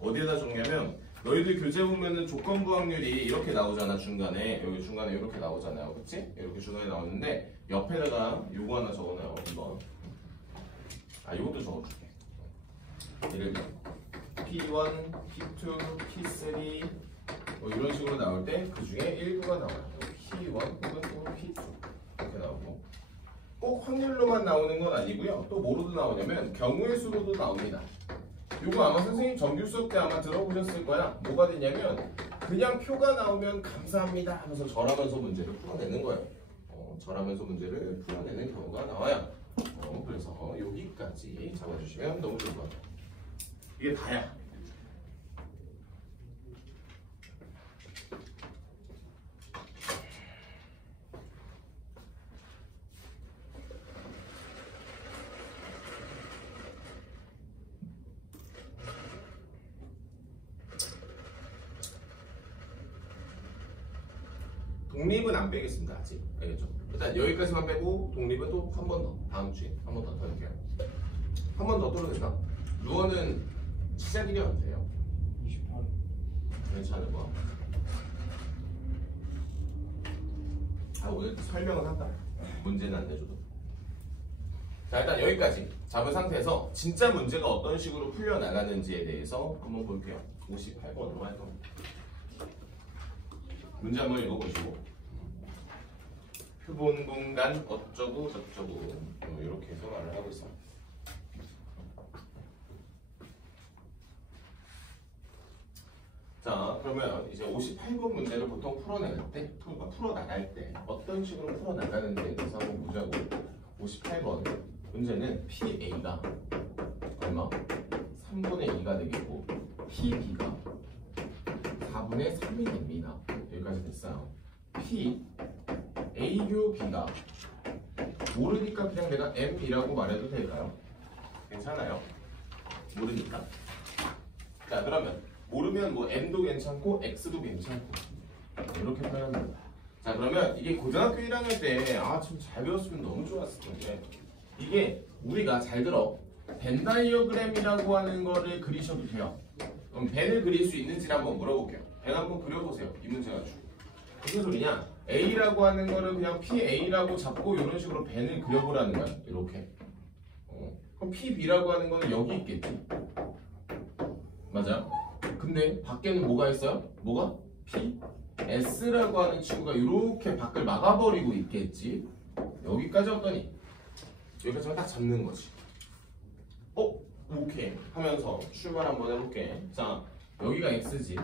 어디에다 적냐면 너희들 교재 보면은 조건부 확률이 이렇게 나오잖아. 중간에 여기 중간에 이렇게 나오잖아요. 그치? 이렇게 중간에 나오는데 옆에다가 요거 하나 적어놔요. 한번. 이것도 적어줄게. 예를 들어 P1, P2, P3 뭐 이런 식으로 나올 때 그 중에 일부가 나와요. P1 혹은 P2 이렇게 나오고 꼭 확률로만 나오는 건 아니고요. 또 뭐로도 나오냐면 경우의 수로도 나옵니다. 요거 아마 선생님 정규 수업 때 아마 들어보셨을 거야. 뭐가 되냐면 그냥 표가 나오면 감사합니다 하면서 절하면서 문제를 풀어내는 거예요. 절하면서 문제를 풀어내는 경우가 나와요. 그래서 여기까지 잡아주시면 너무 좋을 것 같아요. 이게 다야. 독립은 안 빼겠습니다. 아직. 알겠죠? 일단 여기까지만 빼고 독립은 또 한 번 더. 다음 주에 한 번 더 할게요. 한 번 더 뚫어도 되나? 루어는 시작일이 언제예요? 28. 괜찮을 거야. 오늘 설명은 한다. 문제는 안 내줘도. 자 일단 여기까지 잡은 상태에서 진짜 문제가 어떤 식으로 풀려나가는지에 대해서 한번 볼게요. 58번으로 할 겁니다. 문제 한번 읽어보시고 표본 공간 어쩌고 저쩌고 이렇게 해서 말을 하고 있어요. 자 그러면 이제 58번 문제를 보통 풀어나갈 때 어떤 식으로 풀어나가는지에 대해서 한번 보자고. 58번 문제는 PA가 얼마? 3분의 2가 되겠고 PB가 4분의 3이 됩니다. 여기까지 됐어요. P A교 B가 모르니까 그냥 내가 MB라고 말해도 될까요? 괜찮아요? 모르니까. 자 그러면 모르면 뭐 M도 괜찮고 X도 괜찮고 이렇게 표현합니다. 자 그러면 이게 고등학교 1학년 때 좀 잘 배웠으면 너무 좋았을 텐데 이게 우리가 잘 들어 벤 다이어그램이라고 하는 거를 그리셔도 돼요. 그럼 벤을 그릴 수 있는지를 한번 물어볼게요. 벤 한번 그려보세요. 이 문제 가지고 무슨 소리냐? A라고 하는 거를 그냥 PA라고 잡고 이런 식으로 벤을 그려보라는 거야. 이렇게. 그럼 PB라고 하는 거는 여기 있겠지. 맞아. 근데 밖에는 뭐가 있어요? 뭐가? PS라고 하는 친구가 이렇게 밖을 막아버리고 있겠지. 여기까지 어떠니? 여기까지만 딱 잡는 거지. 오케이 하면서 출발 한번 해볼게. 자 여기가 x지.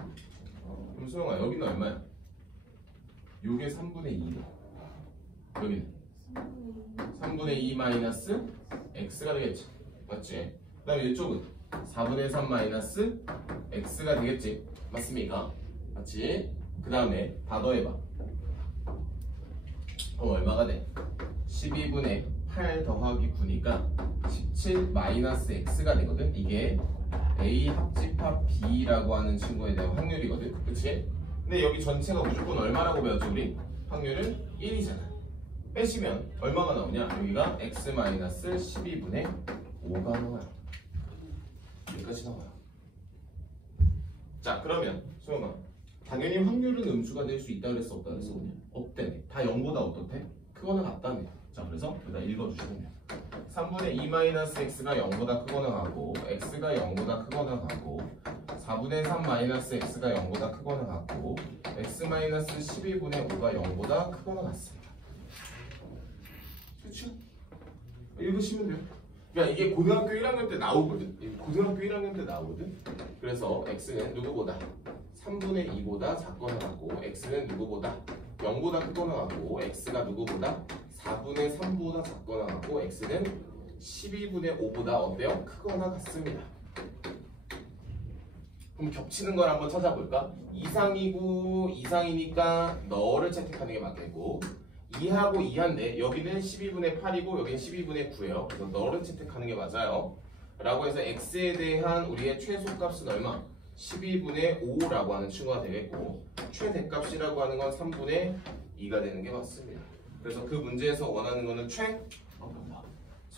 그럼 소영아 여기는 얼마야? 요게 3분의 2다. 여기는 3분의 2 마이너스 x가 되겠지. 맞지? 그 다음에 이쪽은 4분의 3 마이너스 x가 되겠지. 맞습니까? 맞지? 그 다음에 다 더해봐. 그럼 얼마가 돼? 12분의 8 더하기 9니까 17 마이너스 x가 되거든. 이게 A 합집합 B라고 하는 친구에 대한 확률이거든. 그치? 근데 여기 전체가 무조건 얼마라고 배웠죠 우리? 확률은 1이잖아. 빼시면 얼마가 나오냐? 여기가 x 마이너스 12분의 5가 나와요. 여기까지 나와요. 자 그러면 소영아 당연히 확률은 음수가 될 수 있다 그랬어 없다 그랬어? 없대. 다 0보다 어떻대? 크거나 같다네. 자 그래서 여기다 읽어주시면 돼요. 3분의 2 마이너스 x가 0보다 크거나 같고 x가 0보다 크거나 같고 4분의 3 마이너스 x가 0보다 크거나 같고 x 마이너스 12분의 5가 0보다 크거나 같습니다. 그렇죠? 읽으시면 돼요. 그러니까 이게 고등학교 1학년 때 나오거든. 고등학교 1학년 때 나오거든. 그래서 x는 누구보다 3분의 2보다 작거나 같고 x는 누구보다 0보다 크거나 같고 x가 누구보다 4분의 3보다 작거나 같고 x는 12분의 5보다 어때요? 크거나 같습니다. 그럼 겹치는 걸 한번 찾아볼까? 이상이고 이상이니까 너를 채택하는 게 맞겠고 2하고 2한데 여기는 12분의 8이고 여기는 12분의 9예요. 그래서 너를 채택하는 게 맞아요. 라고 해서 x에 대한 우리의 최소값은 얼마? 12분의 5라고 하는 친구가 되겠고 최대값이라고 하는 건 3분의 2가 되는 게 맞습니다. 그래서 그 문제에서 원하는 거는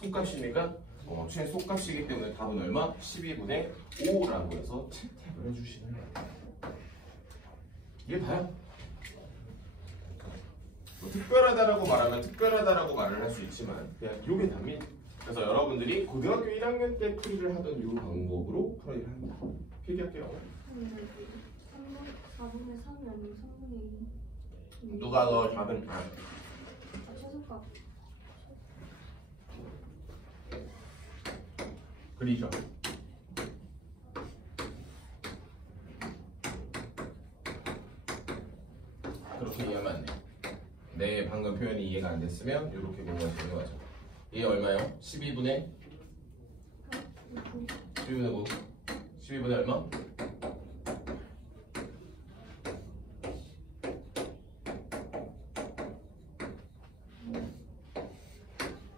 최소값이니까 최소값이기 때문에 답은 얼마? 12분의 5라고 해서 채택을 해주시는 거예요. 이게 다요. 뭐 특별하다라고 말하면 특별하다라고 말을 할 수 있지만 그냥 이게 답니다. 그래서 여러분들이 고등학교 1학년 때 풀이를 하던 이 방법으로 풀이를 합니다. 필기할게요. 4분의 3이 아니고 3분의 2. 누가 더 답은 최소값. 그리죠. 그렇게 이해하면 안 돼. 내 방금 표현이 이해가 안 됐으면 이렇게 공부하시는 거죠. 이게 얼마예요? 12분의 9. 12분의 얼마?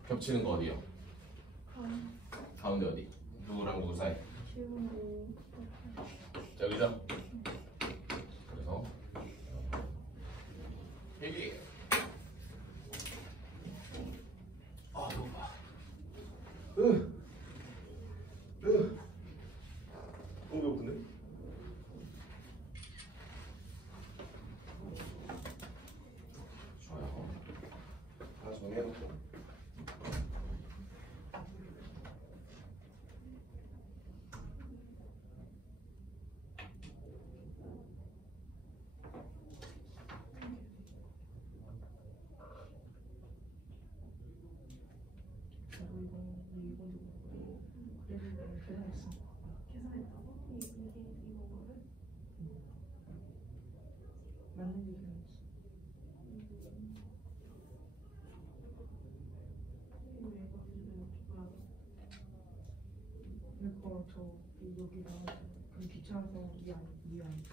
겹치는 거 어디요? 가운데 어디? 누구랑 누구 사이? 저기죠? 그래서 여기 아 너무 봐. 너무 배고픈데? 좋아요. 다 정해놓고. 맞는 얘기였어. 이거 여기 나와서 그럼 귀찮아서 이안 그냥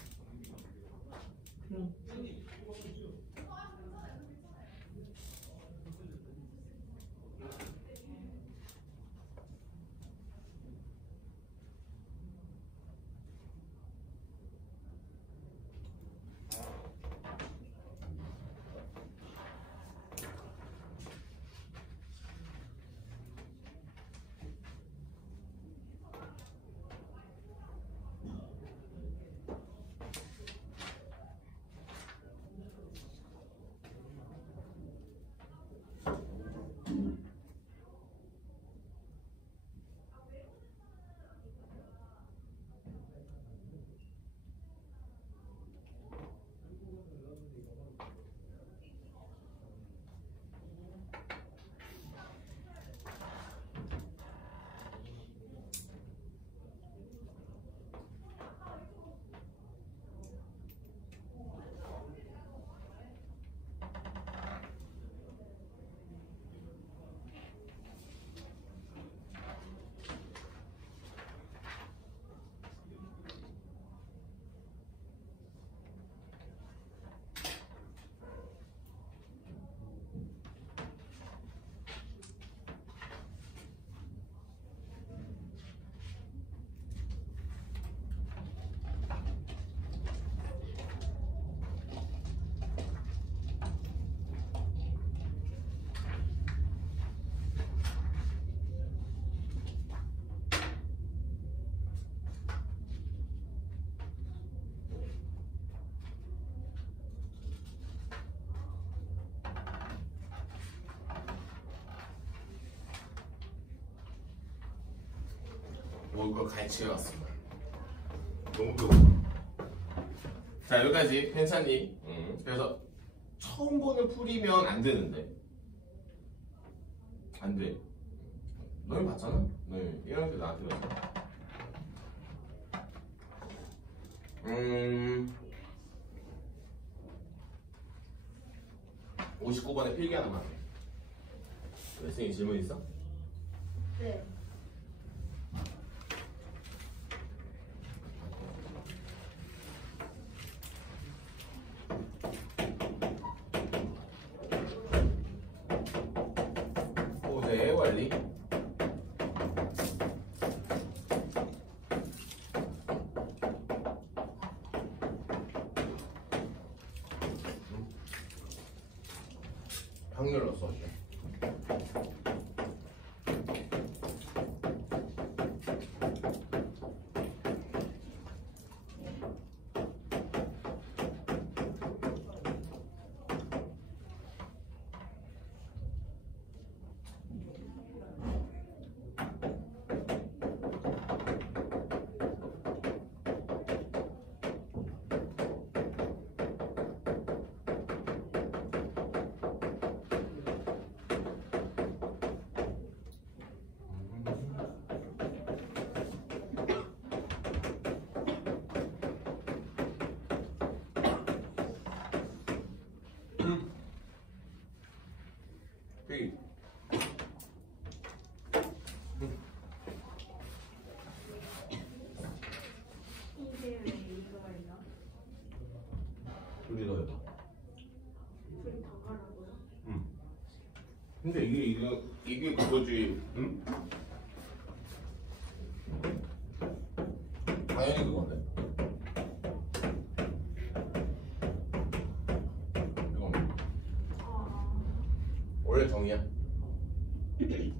먹을 걸 갈치해 왔습니다. 너무 배고파. 자, 여기까지 괜찮니? 그래서 처음 보는 풀이면 안 되는데. 안 돼. 너희 봤잖아? 너희 1학년 때 나한테 봤잖아. 59번에 필기 하나만. 선생님 질문 있어? 네. 호재 관리. 확률로 써줘. 필기. 이게 왜 이거가 있나? 둘이 더해봐. 둘이 더 가라고요? 근데 이게 그거지. 응? 당연히 그건데. 이건 원래 정이야. 네.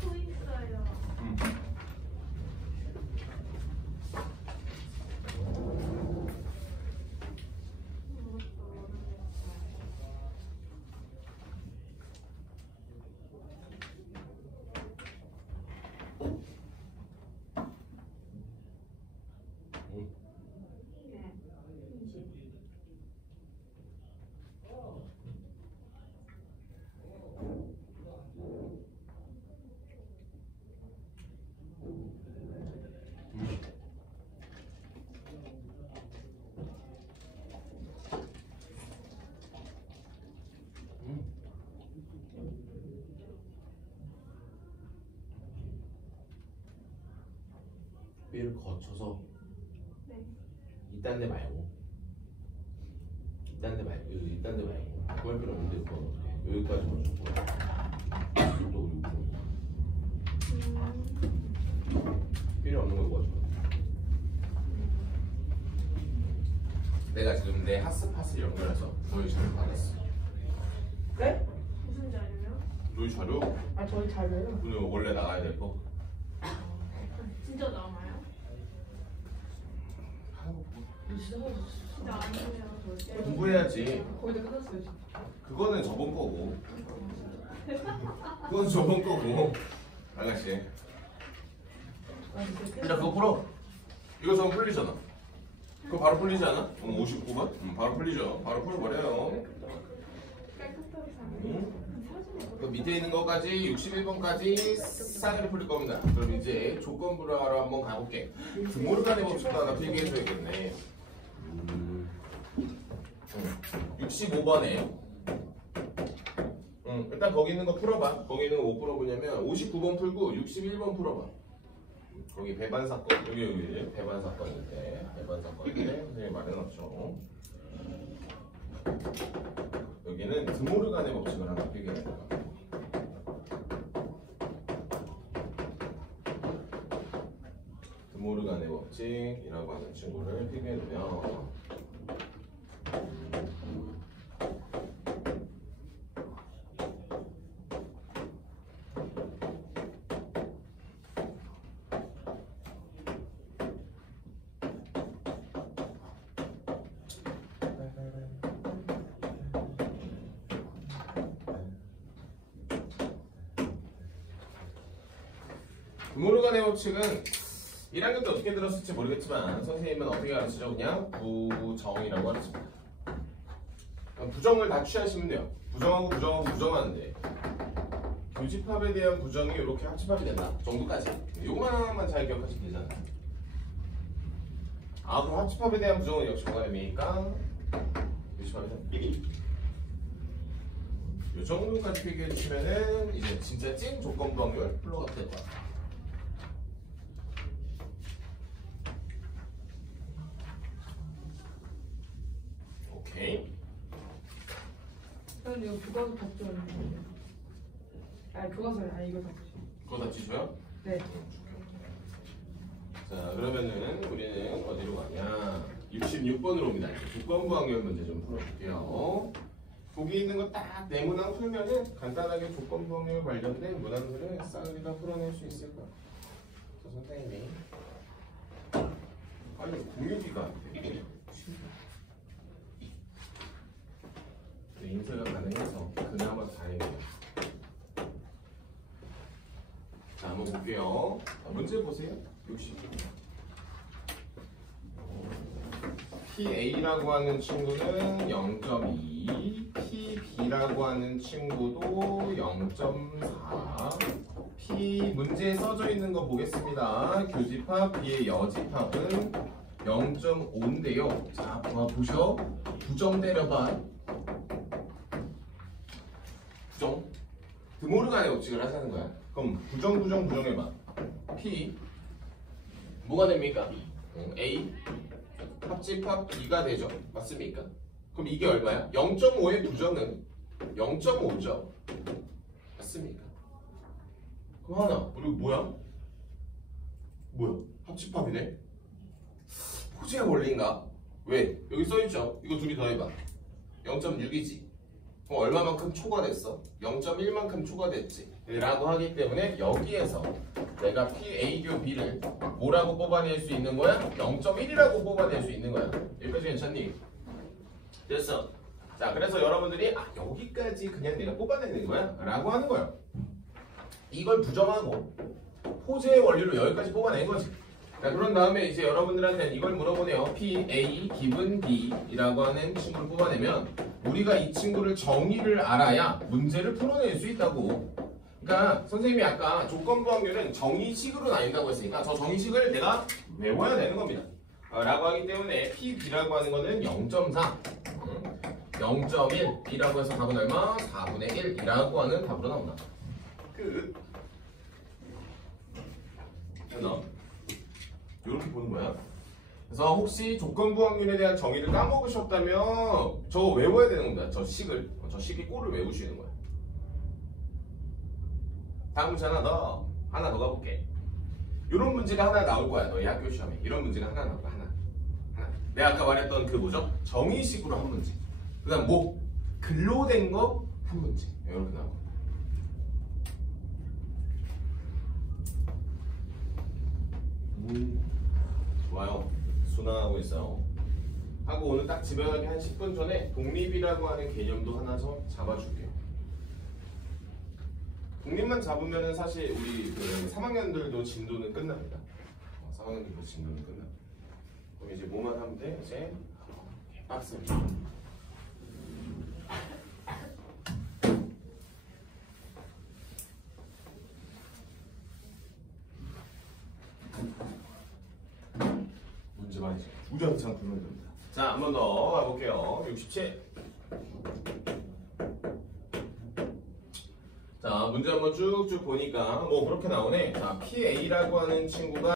또 있어요. 네. 20. B를 거쳐서 네. 이딴 데 말고 이딴 데 말고 이딴 데 말고 구할 필요 없는데 그건 어떻게 해? 여기까지 먼저 구해. 또 우리 필요 없는 걸 구하죠. 내가 지금 내 핫스팟을 연결해서 너희 자료 받았어. 네? 무슨 자료요? 너희 자료? 아 저희 자료요? 오늘 원래 나가야 될 거. 진짜 남아요? 진짜 아니면 절대. 공부해야지. 거의 다 끝났어요 지금. 그거는 저번 거고. 그건 저번 거고. 아가씨. 일단 그거 풀어. 이거 저번 풀리잖아. 그거 바로 풀리지 않아? 59번? 바로 풀리죠. 바로 풀어버려요. 깨끗하게 사. 그 밑에 있는 거까지 61번까지 싸그리 풀릴 겁니다. 그럼 이제 조건부라로 한번 가볼게. 드모르간의 법칙도 하나 필기해줘야겠네. 65번에 일단 거기 있는 거 풀어봐. 거기 있는 거 못 풀어보냐면 59번 풀고 61번 풀어봐. 거기 배반 사건, 여기 배반 사건인데 선생님 말해놨죠. 여기는 드모르간의 법칙을 하나 필기해야 돼요. 드모르간의 법칙이라고 하는 친구를 필기해두면 드모르간의 법칙은 1학년 때 어떻게 들었을지 모르겠지만 선생님은 어떻게 가르치죠? 그냥 부정이라고 가르칩니다. 부정을 다 취하시면 돼요. 부정하고 부정하고 부정하는데 교집합에 대한 부정이 이렇게 합집합이 된다 정도까지. 요거만 잘 기억하시면 되잖아요. 아, 그럼 합집합에 대한 부정은 역시 뭐가 됩니까? 교집합에 대한 1이. 요 정도까지 표기해 주시면은 이제 진짜 찐 조건부 확률 플로가 될 거야. 오케이. 근데 이거 교과서 답지 않는데. 아니 교과서는 아니 이거 답지. 그거 다 치셔요? 네. 자, 그러면은 우리는 어디로 가냐? 66번으로 옵니다. 조건부 확률 문제 좀 풀어볼게요. 거기 있는 거 딱 네 문항 풀면은 간단하게 조건부 확률 관련된 문항들을 싸그리가 풀어낼 수 있을 거야. 저 선생님이 아니 공유기가 인쇄가 가능해서 그나마 다행이에요. 자, 한번 볼게요. 자, 문제 보세요. 60. PA라고 하는 친구는 0.2, PB라고 하는 친구도 0.4. P 문제에 써져 있는 거 보겠습니다. 교집합 B의 여집합은 0.5인데요. 자, 보셔. 부정 때려봐. 부정. 드모르간의 법칙을 하자는 거야. 그럼 부정 해봐. P 뭐가 됩니까? A 합집합 B가 되죠. 맞습니까? 그럼 이게 얼마야? 0.5의 부정은 0.5죠. 맞습니까? 그럼 하나 그리고 뭐야? 합집합이네? 호재의 원리인가? 왜? 여기 써있죠? 이거 둘이 더해봐. 0.6이지. 그럼 얼마만큼 초과됐어? 0.1만큼 초과됐지. 라고 하기 때문에 여기에서 내가 PA교 B를 뭐라고 뽑아낼 수 있는 거야? 0.1이라고 뽑아낼 수 있는 거야. 여기까지 괜찮니? 됐어. 자, 그래서 여러분들이 여기까지 그냥 내가 뽑아내는 거야? 라고 하는 거야. 이걸 부정하고 호재의 원리로 여기까지 뽑아낸 거지. 자, 그런 다음에 이제 여러분들한테는 이걸 물어보네요. PA 기분 B이라고 하는 친구를 뽑아내면 우리가 이 친구를 정의를 알아야 문제를 풀어낼 수 있다고. 그러니까 선생님이 아까 조건부 확률은 정의식으로 나뉜다고 했으니까 저 정의식을 내가 외워야 되는 겁니다. 라고 하기 때문에 PB라고 하는 거는 0.4, 0.1이라고 해서 답은 얼마? 4분의 1이라고 하는 답으로 나온다. 끝. 됐나? 이렇게 보는 거야. 그래서 혹시 조건부 확률에 대한 정의를 까먹으셨다면 저거 외워야 되는 겁니다. 저 식을. 저 식의 꼴을 외우시는 거야. 다음 문제 하나 더 가볼게. 이런 문제가 하나 나올 거야. 너희 학교 시험에. 이런 문제가 하나 나올 거야. 하나. 내가 아까 말했던 그 뭐죠? 정의식으로 한 문제. 그 다음 뭐? 글로 된 거 한 문제. 이렇게 나올 거야. 좋아요. 순항하고 있어요. 하고 오늘 딱 집에 가기 한 10분 전에 독립이라고 하는 개념도 하나 더 잡아줄게요. 독립만 잡으면은 사실 우리 그 3학년들도 진도는 끝납니다. 3학년들도 진도는 끝납니다. 그럼 이제 뭐만 하면 돼? 이제 빡셉니다. 문제 많이 주전창 풀면 됩니다. 자, 한 번 더 가볼게요. 67. 자, 문제 한번 쭉쭉 보니까 뭐 그렇게 나오네. 자, PA라고 하는 친구가